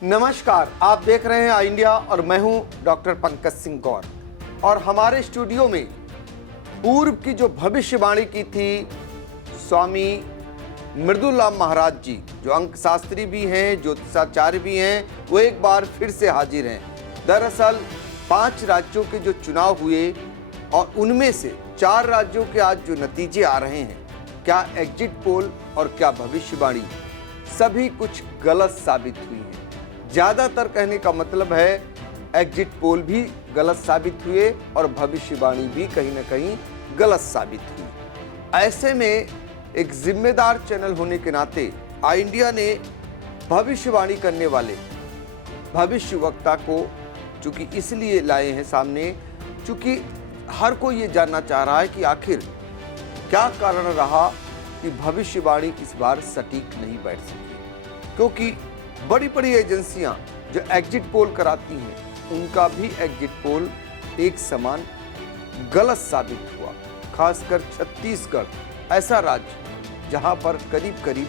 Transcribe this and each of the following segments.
नमस्कार, आप देख रहे हैं आई इंडिया और मैं हूं डॉक्टर पंकज सिंह गौर। और हमारे स्टूडियो में पूर्व की जो भविष्यवाणी की थी स्वामी मृदुला महाराज जी, जो अंक शास्त्री भी हैं, ज्योतिषाचार्य भी हैं, वो एक बार फिर से हाजिर हैं। दरअसल 5 राज्यों के जो चुनाव हुए और उनमें से 4 राज्यों के आज जो नतीजे आ रहे हैं, क्या एग्जिट पोल और क्या भविष्यवाणी, सभी कुछ गलत साबित हुई है। ज़्यादातर कहने का मतलब है एग्जिट पोल भी गलत साबित हुए और भविष्यवाणी भी कहीं ना कहीं गलत साबित हुई। ऐसे में एक जिम्मेदार चैनल होने के नाते आई इंडिया ने भविष्यवाणी करने वाले भविष्य वक्ता को चूंकि इसलिए लाए हैं सामने, चूंकि हर कोई ये जानना चाह रहा है कि आखिर क्या कारण रहा कि भविष्यवाणी इस बार सटीक नहीं बैठ सकी। क्योंकि बड़ी बड़ी एजेंसियां जो एग्जिट पोल कराती हैं, उनका भी एग्जिट पोल एक समान गलत साबित हुआ। खासकर छत्तीसगढ़ ऐसा राज्य जहां पर करीब करीब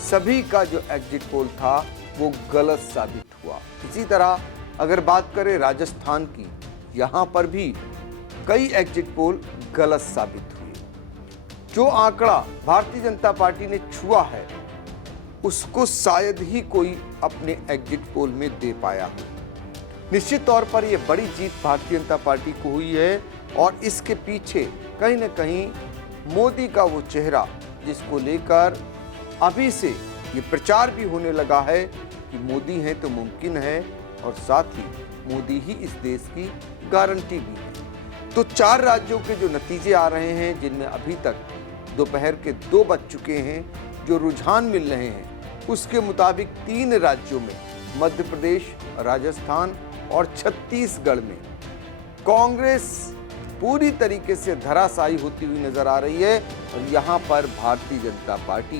सभी का जो एग्जिट पोल था वो गलत साबित हुआ। इसी तरह अगर बात करें राजस्थान की, यहाँ पर भी कई एग्जिट पोल गलत साबित हुए। जो आंकड़ा भारतीय जनता पार्टी ने छुआ है उसको शायद ही कोई अपने एग्जिट पोल में दे पाया हो। निश्चित तौर पर यह बड़ी जीत भारतीय जनता पार्टी को हुई है और इसके पीछे कहीं न कहीं मोदी का वो चेहरा, जिसको लेकर अभी से ये प्रचार भी होने लगा है कि मोदी हैं तो मुमकिन है, और साथ ही मोदी ही इस देश की गारंटी भी है। तो 4 राज्यों के जो नतीजे आ रहे हैं, जिनमें अभी तक दोपहर के 2 बज चुके हैं, जो रुझान मिल रहे हैं उसके मुताबिक 3 राज्यों में, मध्य प्रदेश, राजस्थान और छत्तीसगढ़ में कांग्रेस पूरी तरीके से धराशायी होती हुई नजर आ रही है और यहाँ पर भारतीय जनता पार्टी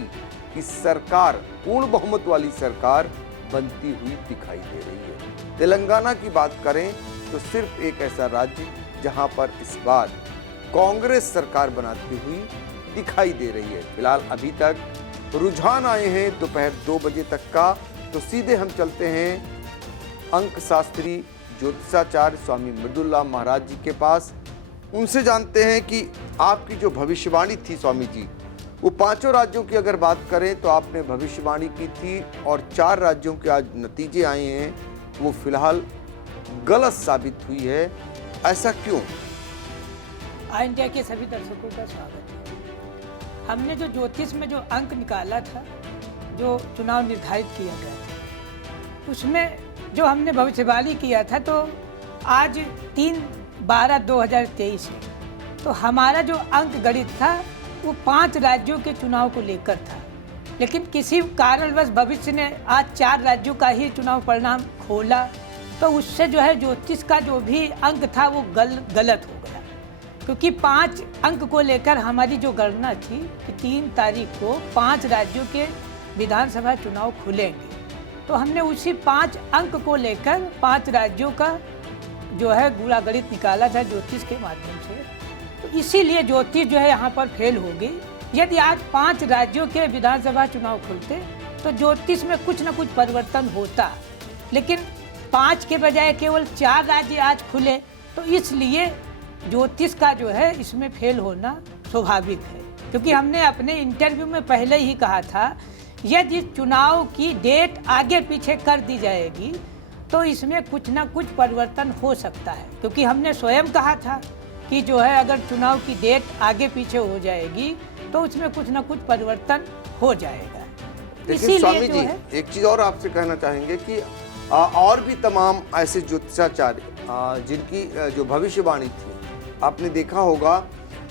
की सरकार, पूर्ण बहुमत वाली सरकार बनती हुई दिखाई दे रही है। तेलंगाना की बात करें तो सिर्फ एक ऐसा राज्य जहाँ पर इस बार कांग्रेस सरकार बनाती हुई दिखाई दे रही है। फिलहाल अभी तक रुझान आए हैं दोपहर 2 बजे तक का, तो सीधे हम चलते हैं अंक शास्त्री ज्योतिषाचार्य स्वामी मृदुला महाराज जी के पास। उनसे जानते हैं कि आपकी जो भविष्यवाणी थी स्वामी जी, वो 5 राज्यों की अगर बात करें तो आपने भविष्यवाणी की थी और 4 राज्यों के आज नतीजे आए हैं वो फिलहाल गलत साबित हुई है। ऐसा क्यों? आई इंडिया के सभी दर्शकों का स्वागत है। हमने जो ज्योतिष में जो अंक निकाला था, जो चुनाव निर्धारित किया गया था, उसमें जो हमने भविष्यवाणी किया था, तो आज 3/12/2023 है। तो हमारा जो अंक गणित था वो 5 राज्यों के चुनाव को लेकर था, लेकिन किसी कारणवश भविष्य ने आज 4 राज्यों का ही चुनाव परिणाम खोला, तो उससे जो है ज्योतिष का जो भी अंक था वो गलत हो गया। क्योंकि 5 अंक को लेकर हमारी जो गणना थी कि 3 तारीख को 5 राज्यों के विधानसभा चुनाव खुलेंगे, तो हमने उसी 5 अंक को लेकर 5 राज्यों का जो है गुणा गणित निकाला था ज्योतिष के माध्यम से। तो इसीलिए ज्योतिष जो है यहाँ पर फेल हो गई। यदि आज 5 राज्यों के विधानसभा चुनाव खुलते तो ज्योतिष में कुछ न कुछ परिवर्तन होता, लेकिन 5 के बजाय केवल 4 राज्य आज खुले, तो इसलिए ज्योतिष का जो है इसमें फेल होना स्वाभाविक है। क्योंकि हमने अपने इंटरव्यू में पहले ही कहा था, यदि चुनाव की डेट आगे पीछे कर दी जाएगी तो इसमें कुछ ना कुछ परिवर्तन हो सकता है। क्योंकि हमने स्वयं कहा था कि जो है अगर चुनाव की डेट आगे पीछे हो जाएगी तो उसमें कुछ ना कुछ परिवर्तन हो जाएगा। इसीलिए जो है एक चीज और आपसे कहना चाहेंगे कि और भी तमाम ऐसे ज्योतिषाचार्य जिनकी जो भविष्यवाणी थी आपने देखा होगा,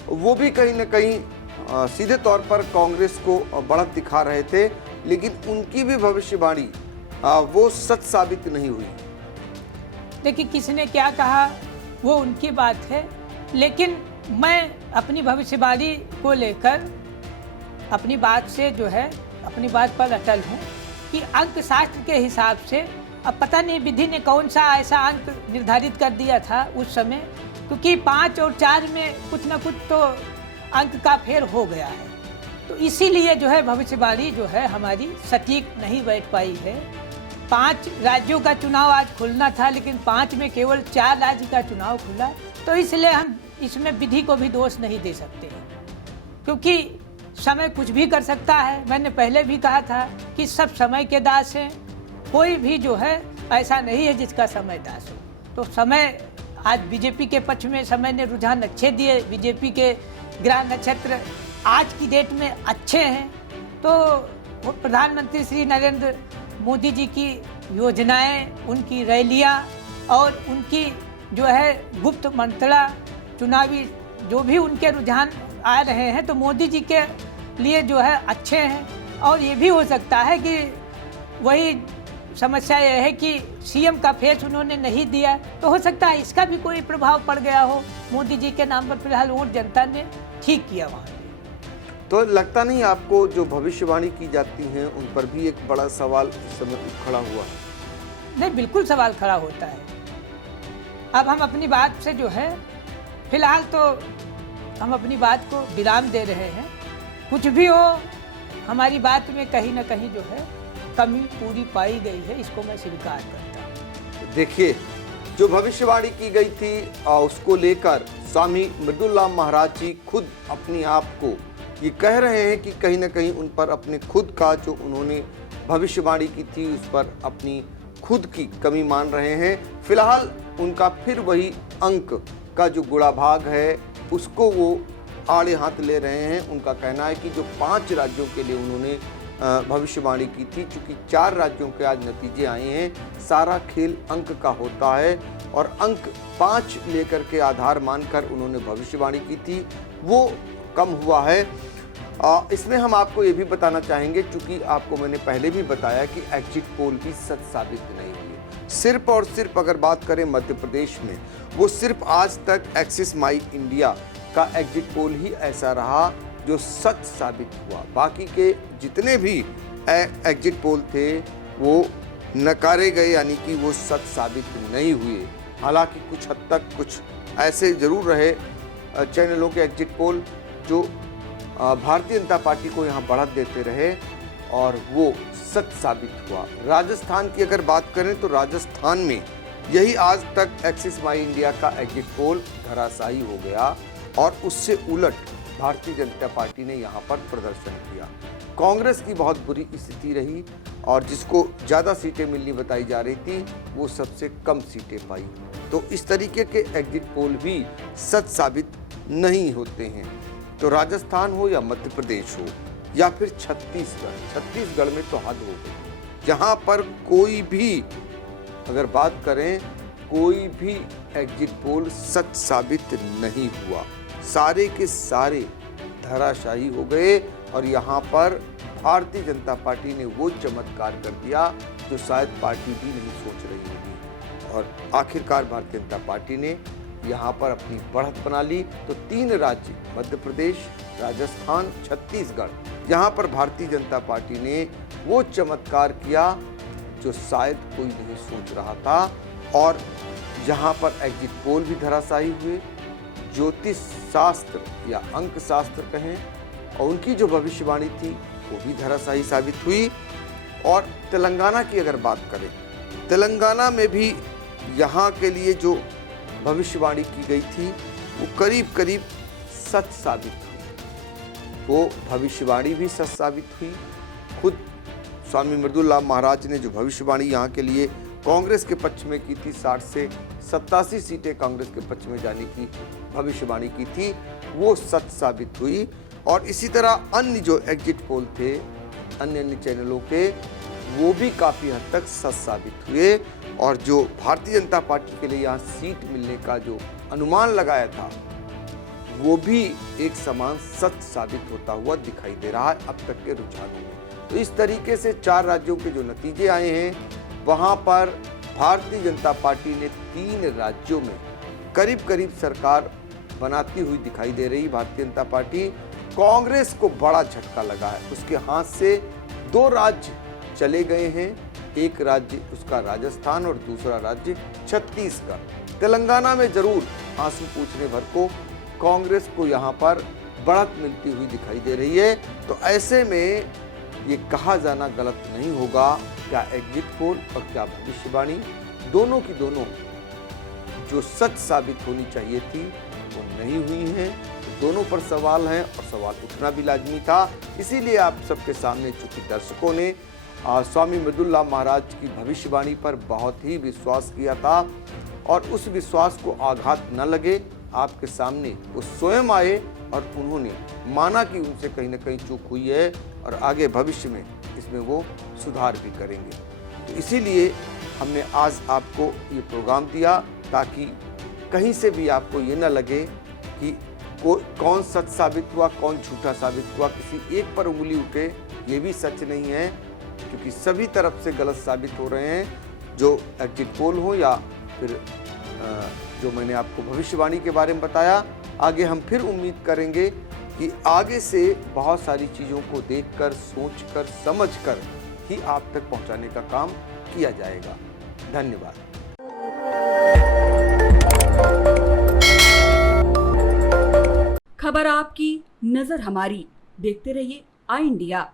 वो भी कहीं न कहीं सीधे तौर पर कांग्रेस को बढ़त दिखा रहे थे, लेकिन उनकी भी भविष्यवाणी वो सच साबित नहीं हुई। देखिए, किसने क्या कहा वो उनकी बात है, लेकिन मैं अपनी भविष्यवाणी को लेकर अपनी बात से जो है अपनी बात पर अटल हूँ कि अंक शास्त्र के हिसाब से, अब पता नहीं विधि ने कौन सा ऐसा अंक निर्धारित कर दिया था उस समय, क्योंकि 5 और 4 में कुछ ना कुछ तो अंक का फेर हो गया है। तो इसीलिए जो है भविष्यवाणी जो है हमारी सटीक नहीं बैठ पाई है। 5 राज्यों का चुनाव आज खुलना था, लेकिन 5 में केवल 4 राज्य का चुनाव खुला। तो इसलिए हम इसमें विधि को भी दोष नहीं दे सकते, क्योंकि समय कुछ भी कर सकता है। मैंने पहले भी कहा था कि सब समय के दास हैं, कोई भी जो है ऐसा नहीं है जिसका समय दास हो। तो समय आज बीजेपी के पक्ष में समय ने रुझान अच्छे दिए, बीजेपी के ग्रह नक्षत्र आज की डेट में अच्छे हैं। तो प्रधानमंत्री श्री नरेंद्र मोदी जी की योजनाएं, उनकी रैलियां और उनकी जो है गुप्त मंत्रणा, चुनावी जो भी उनके रुझान आ रहे हैं, तो मोदी जी के लिए जो है अच्छे हैं। और ये भी हो सकता है कि वही समस्या यह है कि सीएम का फेस उन्होंने नहीं दिया, तो हो सकता है इसका भी कोई प्रभाव पड़ गया हो मोदी जी के नाम पर। फिलहाल वोट जनता ने ठीक किया वहाँ पे। तो लगता नहीं आपको जो भविष्यवाणी की जाती हैं उन पर भी एक बड़ा सवाल इस समय खड़ा हुआ है? नहीं, बिल्कुल सवाल खड़ा होता है। अब हम अपनी बात से जो है फिलहाल तो हम अपनी बात को विराम दे रहे हैं। कुछ भी हो, हमारी बात में कहीं ना कहीं जो है कमी पूरी पाई गई है, इसको मैं स्वीकार करता हूँ। देखिए, जो भविष्यवाणी की गई थी उसको लेकर स्वामी मृदुला महाराज जी खुद अपने आप को ये कह रहे हैं कि कहीं ना कहीं उन पर अपने खुद का जो उन्होंने भविष्यवाणी की थी उस पर अपनी खुद की कमी मान रहे हैं। फिलहाल उनका फिर वही अंक का जो गुणा भाग है उसको वो आड़े हाथ ले रहे हैं। उनका कहना है कि जो 5 राज्यों के लिए उन्होंने भविष्यवाणी की थी, चूंकि 4 राज्यों के आज नतीजे आए हैं, सारा खेल अंक का होता है और अंक 5 लेकर के आधार मानकर उन्होंने भविष्यवाणी की थी, वो कम हुआ है। इसमें हम आपको ये भी बताना चाहेंगे, चूंकि आपको मैंने पहले भी बताया कि एग्जिट पोल भी सच साबित नहीं हुए। सिर्फ और सिर्फ अगर बात करें मध्य प्रदेश में, वो सिर्फ आज तक एक्सिस माई इंडिया का एग्जिट पोल ही ऐसा रहा जो सच साबित हुआ। बाकी के जितने भी एग्जिट पोल थे वो नकारे गए, यानी कि वो सच साबित नहीं हुए। हालांकि कुछ हद तक कुछ ऐसे जरूर रहे चैनलों के एग्जिट पोल जो भारतीय जनता पार्टी को यहाँ बढ़त देते रहे और वो सच साबित हुआ। राजस्थान की अगर बात करें तो राजस्थान में यही आज तक एक्सिस माई इंडिया का एग्जिट पोल धराशायी हो गया और उससे उलट भारतीय जनता पार्टी ने यहाँ पर प्रदर्शन किया। कांग्रेस की बहुत बुरी स्थिति रही और जिसको ज़्यादा सीटें मिलनी बताई जा रही थी वो सबसे कम सीटें पाई। तो इस तरीके के एग्जिट पोल भी सच साबित नहीं होते हैं। तो राजस्थान हो या मध्य प्रदेश हो या फिर छत्तीसगढ़ में तो हद हो गई, जहाँ पर कोई भी अगर बात करें कोई भी एग्जिट पोल सच साबित नहीं हुआ, सारे के सारे धराशायी हो गए और यहाँ पर भारतीय जनता पार्टी ने वो चमत्कार कर दिया जो शायद पार्टी भी नहीं सोच रही होगी और आखिरकार भारतीय जनता पार्टी ने यहाँ पर अपनी बढ़त बना ली। तो 3 राज्य मध्य प्रदेश, राजस्थान, छत्तीसगढ़, यहाँ पर भारतीय जनता पार्टी ने वो चमत्कार किया जो शायद कोई नहीं सोच रहा था और जहाँ पर एग्जिट पोल भी धराशायी हुए, ज्योतिष शास्त्र या अंक शास्त्र कहें और उनकी जो भविष्यवाणी थी वो भी धराशायी साबित हुई। और तेलंगाना की अगर बात करें, तेलंगाना में भी यहाँ के लिए जो भविष्यवाणी की गई थी वो करीब करीब सच साबित हुई। वो भविष्यवाणी भी सच साबित हुई। खुद स्वामी मृदुला महाराज ने जो भविष्यवाणी यहाँ के लिए कांग्रेस के पक्ष में की थी, 60 से 87 सीटें कांग्रेस के पक्ष में जाने की भविष्यवाणी की थी, वो सच साबित हुई। और इसी तरह अन्य जो एग्जिट पोल थे अन्य चैनलों के, वो भी काफ़ी हद तक सच साबित हुए और जो भारतीय जनता पार्टी के लिए यहाँ सीट मिलने का जो अनुमान लगाया था वो भी एक समान सच साबित होता हुआ दिखाई दे रहा है अब तक के रुझानों में। तो इस तरीके से 4 राज्यों के जो नतीजे आए हैं वहाँ पर भारतीय जनता पार्टी ने 3 राज्यों में करीब करीब सरकार बनाती हुई दिखाई दे रही। भारतीय जनता पार्टी, कांग्रेस को बड़ा झटका लगा है, उसके हाथ से 2 राज्य चले गए हैं, एक राज्य उसका राजस्थान और दूसरा राज्य छत्तीसगढ़। तेलंगाना में जरूर आंसू पूछने भर को कांग्रेस को यहाँ पर बढ़त मिलती हुई दिखाई दे रही है। तो ऐसे में ये कहा जाना गलत नहीं होगा क्या एग्जिट पोल और क्या भविष्यवाणी दोनों की दोनों जो सच साबित होनी चाहिए थी वो नहीं हुई हैं। दोनों पर सवाल हैं और सवाल उठना भी लाजमी था। इसीलिए आप सबके सामने चूंकि दर्शकों ने स्वामी मृदुल्लाह महाराज की भविष्यवाणी पर बहुत ही विश्वास किया था और उस विश्वास को आघात न लगे, आपके सामने वो स्वयं आए और उन्होंने माना कि उनसे कहीं ना कहीं चूक हुई है और आगे भविष्य में इसमें वो सुधार भी करेंगे। तो इसीलिए हमने आज आपको ये प्रोग्राम दिया ताकि कहीं से भी आपको ये ना लगे कि कौन सच साबित हुआ कौन झूठा साबित हुआ, किसी एक पर उंगली उठे, ये भी सच नहीं है क्योंकि सभी तरफ से गलत साबित हो रहे हैं। जो एग्जिट पोल हो या फिर जो मैंने आपको भविष्यवाणी के बारे में बताया, आगे हम फिर उम्मीद करेंगे कि आगे से बहुत सारी चीज़ों को देखकर, सोचकर, समझकर ही आप तक पहुंचाने का काम किया जाएगा। धन्यवाद। खबर आपकी, नजर हमारी। देखते रहिए आई इंडिया।